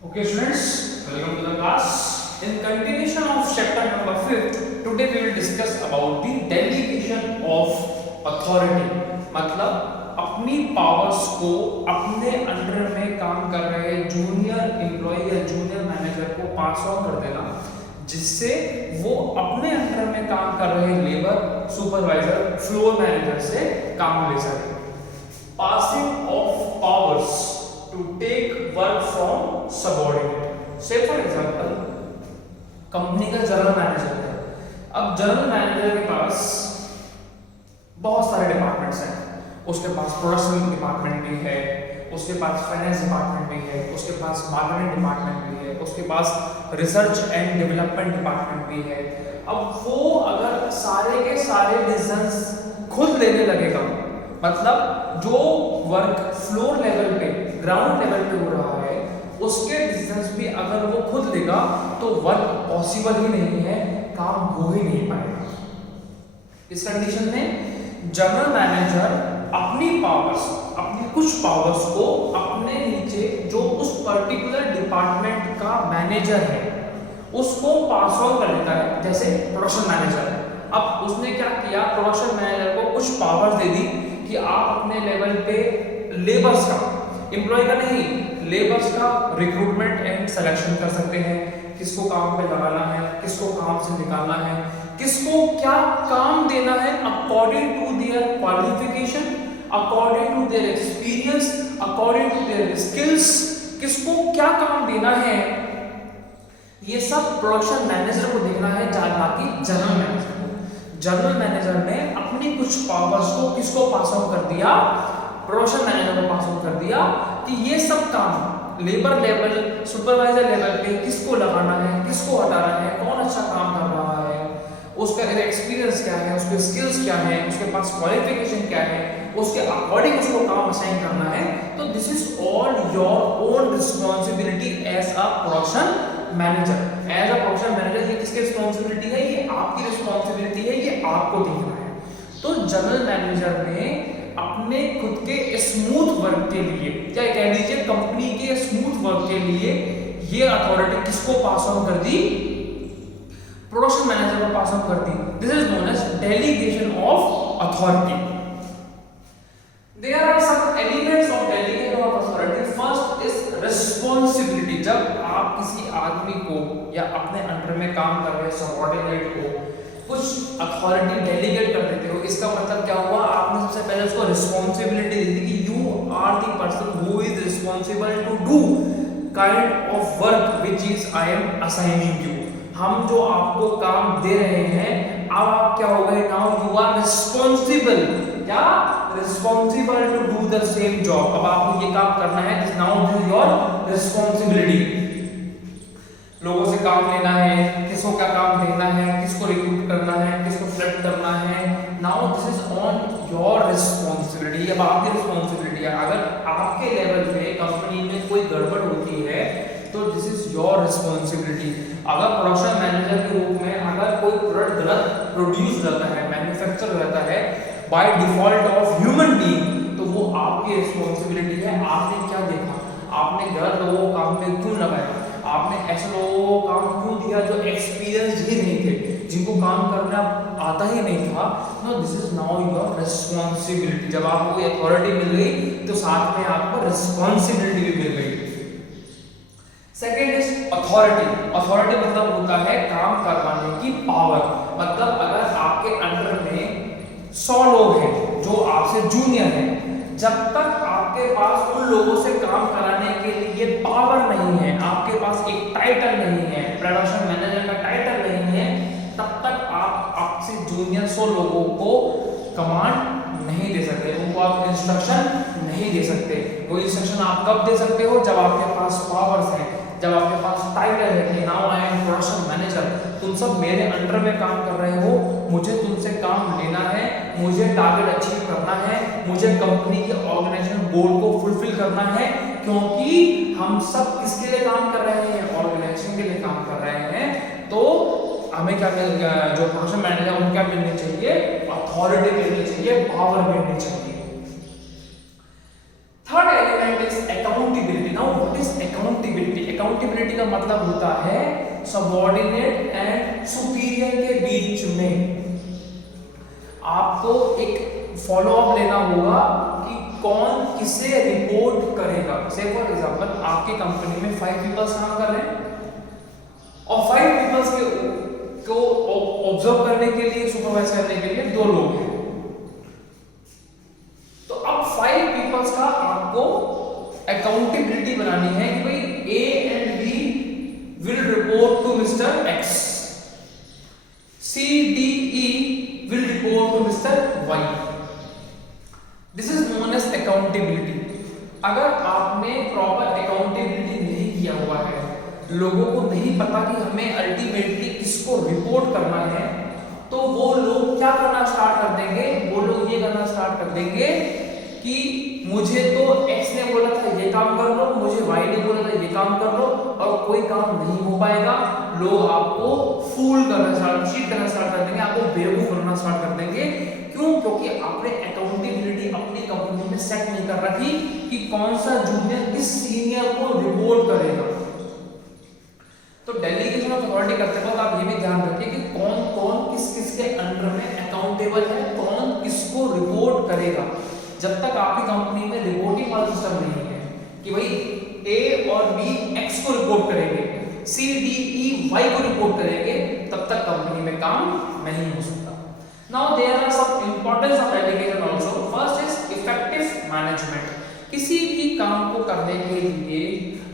Okay, students, welcome to the class. In continuation of chapter number 5, today we will discuss about the delegation of authority. मतलब अपनी powers को अपने under में काम कर रहे जूनियर एम्प्लॉय या जूनियर मैनेजर को पास ऑन कर देना, जिससे वो अपने अंडर में काम कर रहे लेबर सुपरवाइजर फ्लोर मैनेजर से काम ले सके. Passing of powers to take work from subordinate. Say for example, company का जनरल मैनेजर है. अब जनरल मैनेजर के पास बहुत सारे डिपार्टमेंट्स हैं. उसके पास प्रोडक्शन डिपार्टमेंट भी है, उसके पास फाइनेंस डिपार्टमेंट भी है, उसके पास मार्केटिंग डिपार्टमेंट भी है, उसके पास रिसर्च एंड डेवलपमेंट डिपार्टमेंट भी है. अब वो अगर सारे के सारे डिसीजंस खुद लेने लगेगा, मतलब जो वर्क फ्लोर लेवल पे ग्राउंड लेवल पे हो रहा है उसके डिसीजंस भी अगर वो खुद लेगा तो वर्क पॉसिबल ही नहीं है, काम हो ही नहीं पाएगा. इस कंडीशन में जनरल मैनेजर अपनी कुछ पावर्स को अपने नीचे जो उस पर्टिकुलर डिपार्टमेंट का मैनेजर है उसको पास ऑन कर देता है. जैसे प्रोडक्शन मैनेजर, अब उसने क्या किया, प्रोडक्शन मैनेजर को कुछ पावर्स दे दी कि आप अपने लेवल पे लेबर्स का, एम्प्लॉय का नहीं, लेबर्स का रिक्रूटमेंट एंड सिलेक्शन कर सकते हैं. किसको काम पे लगाना है, किसको काम से निकालना है, किसको क्या काम देना है according to their qualification, according to their experience, according to their skills, किसको क्या काम देना है, ये सब प्रोडक्शन मैनेजर को देखना है, बाकी जनरल मैनेजर को. जनरल मैनेजर ने अपनी कुछ पावर्स को किसको पास ऑन कर दिया, प्रोडक्शन मैनेजर को पास ऑन कर दिया कि ये सब काम लेबर लेवल सुपरवाइजर लेवल पे किसको लगाना है, किसको हटाना है, कौन अच्छा काम कर रहा है, उसका एक्सपीरियंस क्या है, उसके स्किल्स क्या है, उसके पास क्वालिफिकेशन क्या है, उसके अकॉर्डिंग उसको काम असाइन करना है. तो this is all your own responsibility as a production manager. As a production manager ये किसकी रिस्पॉन्सिबिलिटी है, ये आपकी रिस्पॉन्सिबिलिटी है, ये आपको देखना है. तो जनरल मैनेजर ने अपने खुद के स्मूथ वर्क के लिए, या कह लीजिए कंपनी के स्मूथ वर्क के लिए, ये अथॉरिटी किसको पास ऑन कर दी, प्रोडक्शन मैनेजर को पास ऑन कर दी. This is known as delegation of authority. There are some elements of delegation of authority. First is responsibility. जब आप किसी आदमी को या अपने अंडर में काम कर रहे सबऑर्डिनेट को कुछ अथॉरिटी डेलीगेट कर देते हो, इसका मतलब क्या हुआ, आपने सबसे पहले उसको रिस्पॉन्सिबिलिटी दी थी कि you are the person who is responsible to do kind of work which is I am assigning you. हम जो आपको काम दे रहे हैं, अब आप क्या हो गए, नाउ यू आर रिस्पॉन्सिबल, क्या responsible to do the same job. अब आपको ये काम करना है, this now this your responsibility. लोगों से काम लेना है, किसको क्या काम देना है, किसको रिक्रूट करना है, किसको सिलेक्ट करना है, now this is on your responsibility. अब आपकी रिस्पॉन्सिबिलिटी है. अगर आपके लेवल पे कंपनी में कोई गड़बड़ होती है तो दिस इज योर रिस्पॉन्सिबिलिटी. अगर प्रोडक्शन मैनेजर के रूप में अगर कोई प्रोडक्ट गलत प्रोड्यूस रहता है, मैन्युफैक्चर रहता है by default of human being, तो वो आपकी रिस्पॉन्सिबिलिटी है. आपने क्या देखा, आपने गलत लोगों को काम में क्यों लगाया, आपने ऐसे लोगों को काम क्यों दिया जो एक्सपीरियंस ही नहीं थे, जिनको काम करना आता ही नहीं था. No, this is now your responsibility. जब आपको कोई अथॉरिटी मिल गई तो साथ में आपको रिस्पॉन्सिबिलिटी भी मिल गई. Second is authority. अथॉरिटी मतलब होता है काम करवाने की पावर. मतलब अगर आपके अंडर में 100 लोग हैं जो आपसे जूनियर हैं, जब तक आपके पास उन लोगों से काम कराने के लिए पावर नहीं है, आपके पास एक टाइटल नहीं है, प्रोडक्शन मैनेजर का टाइटल नहीं है, तब तक आप आपसे जूनियर 100 लोगों को कमांड नहीं दे सकते, उनको आप इंस्ट्रक्शन नहीं दे सकते. वो इंस्ट्रक्शन आप कब दे सकते हो, जब आपके पास पावर्स है, जब आपके पास टाइटल है कि now I am production manager, तुम सब मेरे अंडर में काम कर रहे हो, मुझे तुमसे काम लेना है, मुझे टारगेट अचीव करना है, मुझे कंपनी के ऑर्गेनाइजेशन गोल को फुलफिल करना है. क्योंकि हम सब किसके लिए काम कर रहे हैं, ऑर्गेनाइजेशन के लिए काम कर रहे हैं. तो हमें क्या जो प्रोडक्शन मैनेजर उनको क्या मिलनी चाहिए, अथॉरिटी मिलनी चाहिए, पावर मिलनी चाहिए. Third element is accountability. Now what is accountability? Accountability का मतलब होता है सबऑर्डिनेट एंड सुपीरियर के बीच में आपको एक फॉलो अप लेना होगा कि कौन किसे रिपोर्ट करेगा। से फॉर एग्जांपल आपकी कंपनी में 5 पीपल्स काम कर रहे हैं और 5 पीपल्स को ऑब्जर्व करने के लिए, सुपरवाइज करने के लिए 2 लोग हैं। तो अब 5 पीपल्स का आपको अकाउंटेबिलिटी बनानी है कि भाई A and B will report to mister X, C D E will report to mister Y. This is known as accountability. अगर आपने प्रॉपर अकाउंटेबिलिटी नहीं किया हुआ है, लोगों को नहीं पता कि हमें अल्टीमेटली किसको रिपोर्ट करना है, तो वो लोग क्या करना स्टार्ट कर देंगे, वो लोग ये करना स्टार्ट कर देंगे कि मुझे तो एक्स ने बोला था ये काम कर लो, मुझे वाई ने बोला था ये काम कर लो, और कोई काम नहीं हो पाएगा। लोग आपको फूल करना स्टार्ट, चीट करना स्टार्ट कर देंगे, आपको बेवकूफ बनना स्टार्ट कर देंगे। क्यों? क्योंकि आपने अकाउंटेबिलिटी अपनी कंपनी में सेट नहीं कर रखी कि कौन सा जूनियर किस सीनियर को रिपोर्ट करेगा। तो डेलीगेशन ऑफ अथॉरिटी करते वक्त आप ये भी ध्यान रखिए कि कौन कौन किस किस के अंडर में अकाउंटेबल है, कौन किसको रिपोर्ट करेगा। जब तक आपकी कंपनी में रिपोर्टिंग वाला सिस्टम नहीं है कि भाई ए और बी एक्स को रिपोर्ट करेंगे, सी डी ई वाई को रिपोर्ट करेंगे, तब तक कंपनी में काम नहीं हो सकता। Now there are some importance of delegation also. First is effective management. किसी भी काम को करने के लिए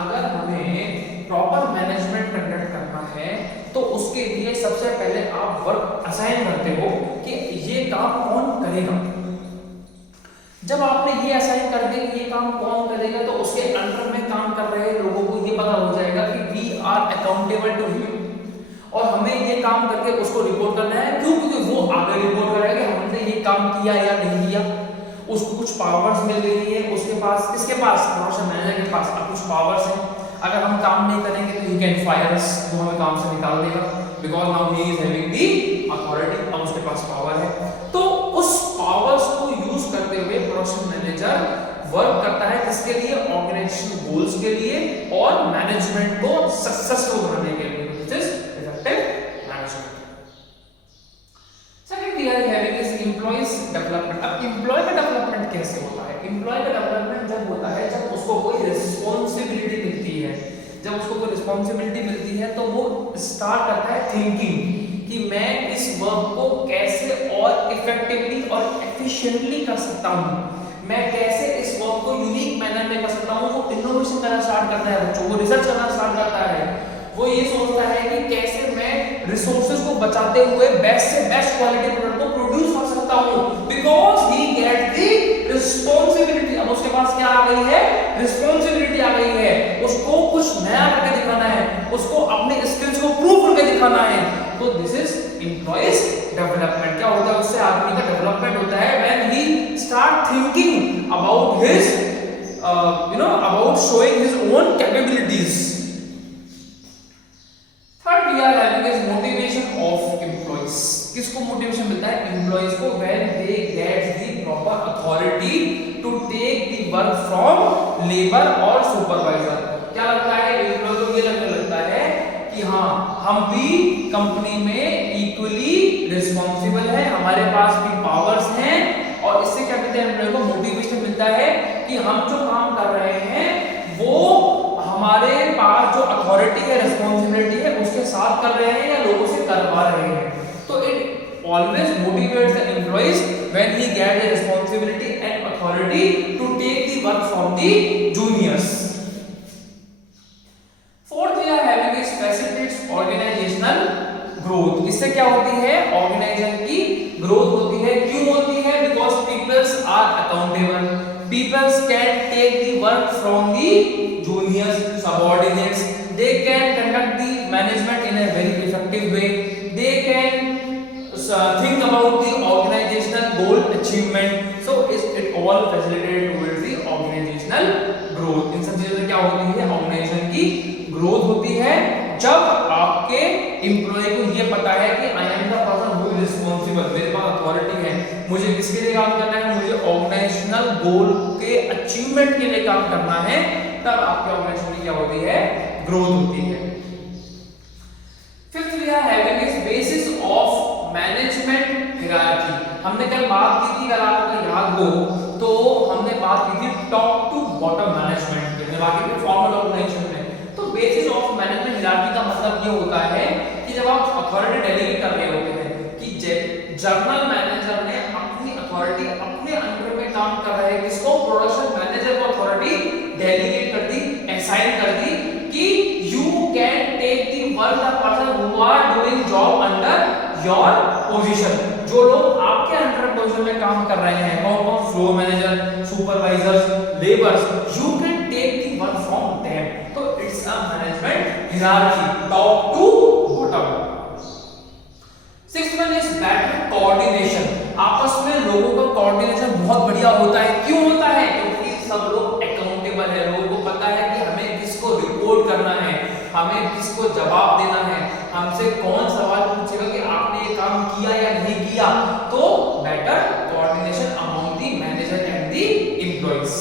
अगर हमें प्रॉपर मैनेजमेंट कंडक्ट करना है तो उसके लिए सबसे पहले आप वर्क असाइन करते हो कि ये काम कौन करेगा। जब आपने ये असाइन कर दिया कि ये काम कौन करेगा, तो उसके अंडर में काम कर रहे लोगों को ये पता हो जाएगा कि we are accountable to him और हमें ये काम करके उसको रिपोर्ट करना है। क्यों? क्योंकि वो आगे रिपोर्ट करेगा कि हमने ये काम किया या नहीं किया। उसको कुछ पावर्स मिल गई है, उसके पास, किसके पास? प्रोडक्शन मैनेजर के पास कुछ पावर्स हैं। अगर हम काम नहीं करेंगे तो ही कैन फायर अस, वो हमें काम से निकाल देगा, because now he is having the authority, अब उसके पास पावर है। तो उस पावर्स को यूज करते हुए प्रोडक्शन मैनेजर वर्क करता है किसके लिए? ऑर्गेनाइजेशन गोल्स के लिए और मैनेजमेंट को सक्सेसफुल बनाने के लिए, which is effective management. Second we are having is employees development. अब एम्प्लॉय का डेवलपमेंट कैसे होता है? एम्प्लॉय का डेवलपमेंट जब होता है जब उसको कोई रिस्पांसिबिलिटी मिलती है। जब उसको कोई रिस्पांसिबिलिटी मिलती है तो वो स्टार्ट करता है थिंकिंग कि मैं इस वर्क को कैसे और इफेक्टिवली और एफिशिएंटली कर सकता हूं, मैं कैसे इस वर्क को यूनिक मैनर में कर सकता हूं। वो इनोवेशन करना स्टार्ट करता है, बच्चों को रिसर्च करना स्टार्ट करता है। वो ये सोचता है कि कैसे मैं रिसोर्सेज को बचाते हुए बेस्ट से बेस्ट क्वालिटी प्रोडक्ट को प्रोड्यूस कर सकता हूं, because he get the responsibility. अब उसके पास क्या आ गई है? रिस्पांसिबिलिटी आ गई है। उसको कुछ नया करके दिखाना है, उसको अपने स्किल्स को प्रूव करके दिखाना है। तो दिस इज एम्प्लॉइज डेवलपमेंट। क्या होता है? उससे आदमी का डेवलपमेंट होता है when he start thinking about his about showing his own capabilities. Third we are having is motivation of employees. किसको मोटिवेशन मिलता है? एम्प्लॉइज को when they get the proper authority to take the work from labour और supervisor. क्या लगता है? Employ को ये लगने लगता है कि हाँ, हम भी कंपनी में इक्वली रिस्पांसिबल है, हमारे पास भी पावर्स हैं, और इससे क्या मिलता है? एम्प्लॉय को मोटिवेशन मिलता है कि हम जो काम कर रहे हैं वो हमारे पास जो अथॉरिटी है, रिस्पांसिबिलिटी है, उसके साथ कर रहे हैं या लोगों से करवा रहे हैं। तो it always motivates the employees when he get the responsibility and authority to take the work from the juniors. Fourth we are having is facilitates organisational growth. इससे क्या होती है? ऑर्गेनाइजेशन की ग्रोथ होती है। क्यों होती है? Because peoples are accountable, peoples can take the work from the juniors, subordinates, they can conduct the management in a very effective way, they can think about the organizational goal achievement, so it all facilitated towards the organizational growth। इन सब चीजों से क्या होती है? Organisation की growth होती है जब आपके एम्प्लॉय को ये पता है कि I am the person who is responsible, मेरे पास अथॉरिटी है, मुझे किसके लिए काम करना है? मुझे ऑर्गेनाइजेशनल गोल के अचीवमेंट के लिए काम करना है। तब आपके ऑर्गेनाइजेशन की क्या होती है? ग्रोथ होती है। Fifth we are having is basis of management hierarchy. हमने कल बात की थी, अगर आपको याद हो तो हमने बात की थी टॉप टू बॉटम मैनेजमेंट की, हमने बात की थी फॉर्मल ऑर्गेनाइजेशन में। तो बेसिस ऑफ मैनेजमेंट हियरार्की का मतलब ये होता है कि जब आप अथॉरिटी डेलीगेट कर रहे होते हैं कि जर्नल मैनेजर ने अपनी अथॉरिटी अपने अंडर में काम कर रहे हैं, किसको, प्रोडक्शन मैनेजर को अथॉरिटी डेलीगेट कर दी, असाइन कर दी कि you can take the work the person who are doing job under your position. जो लोग आपके अंडर पोजीशन में काम कर रहे हैं, कौन कौन, floor manager, supervisors, labours, you can take the work from them. तो it's a management hierarchy top to bottom. Sixth one is better coordination. आपस में लोगों का कोऑर्डिनेशन बहुत बढ़िया होता है। क्यों होता है? क्योंकि सब लोग अकाउंटेबल है, लोगों को पता है कि हमें किसको रिपोर्ट करना है, हमें किसको जवाब देना है, हमसे कौन सवाल पूछेगा कि आपने ये काम किया या नहीं किया। तो better coordination among the manager and the employees.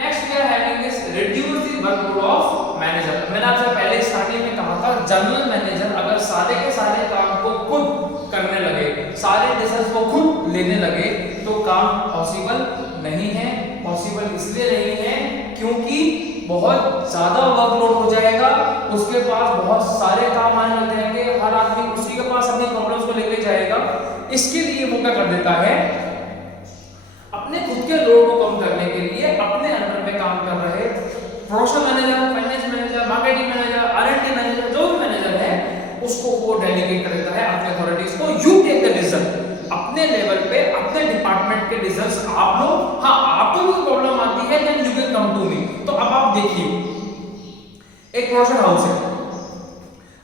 Next we are having is reduce the workload of manager. मैंने आपसे पहले स्टार्टिंग में कहा था, जनरल मैनेजर अगर सारे के सारे काम को खुद करने लगे, सारे डिसीजन को खुद लेने लगे, तो काम पॉसिबल नहीं है। पॉसिबल इसलिए नहीं है क्योंकि बहुत ज्यादा वर्कलोड हो जाएगा, उसके पास बहुत सारे काम आने लग जाएंगे, हर आदमी उसी के पास अपनी प्रॉब्लम्स को लेके जाएगा। इसके लिए वो क्या कर देता है, अपने खुद के लोड को कम करने के लिए अपने अंडर में काम कर रहे production manager, finance manager, marketing manager, R&D manager, जो भी मैनेजर है उसको वो डेलीगेट कर देता है अपने अथॉरिटीज को। यू टेक द डिसीजन, अपने लेवल पे अपने डिपार्टमेंट के डिसीजंस आप लो। हाँ, आपको भी प्रॉब्लम आती है then you can come to me. तो अब आप देखिए, एक प्रोडक्शन हाउस है,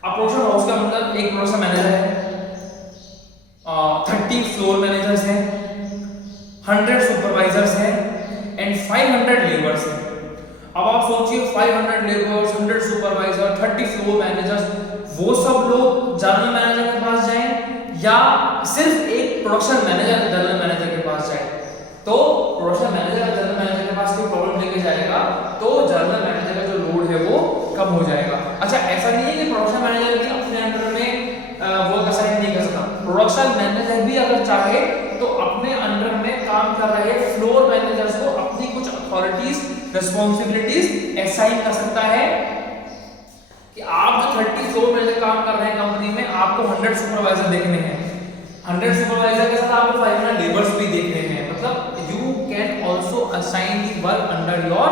अब प्रोडक्शन हाउस का मतलब एक प्रोडक्शन मैनेजर है, 30 फ्लोर मैनेजर्स हैं, 100 सुपरवाइजर्स हैं एंड 500 लेबर्स हैं। अब आप सोचिए 500 लेबर्स, 100 सुपरवाइजर, 30 फ्लोर मैनेजर्स, वो सब लोग जनरल मैनेजर के पास जाएं या सिर्फ एक प्रोडक्शन मैनेजर जनरल मैनेजर के पास जाए? तो प्रोडक्शन मैनेजर जनरल मैनेजर के पास कोई प्रॉब्लम लेके जाएगा तो जनरल मैनेजर का जो लोड है वो कम हो जाएगा। अच्छा, ऐसा नहीं है कि प्रोडक्शन मैनेजर भी अपने अंडर में वर्क असाइन नहीं कर सकता। प्रोडक्शन मैनेजर भी अगर चाहे तो अपने अंडर में काम कर रहे फ्लोर मैनेजर्स को अपनी कुछ अथॉरिटीज, रिस्पांसिबिलिटीज असाइन कर सकता है कि आप जो 30 फ्लोर मैनेजर काम कर रहे हैं कंपनी में, आपको 100 सुपरवाइजर देखने हैं, 100 सुपरवाइजर के साथ आपको 500 लेबर्स भी देखने हैं। मतलब you can also assign the work under your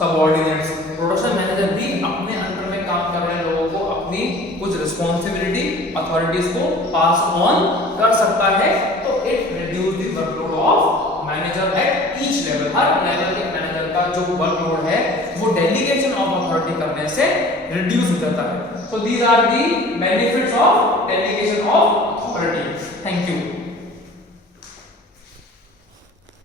subordinates. Production manager भी अपने अंडर में काम कर रहे लोगों को अपनी कुछ रिस्पांसिबिलिटी, अथॉरिटीज को पास ऑन कर सकता है। तो it reduce the workload of manager at each level. Her level के मैनेजर का जो वर्कलोड है वो डेलीगेशन ऑफ अथॉरिटी करने से रिड्यूस हो जाता है। So these are the benefits of delegation of authority. Thank you.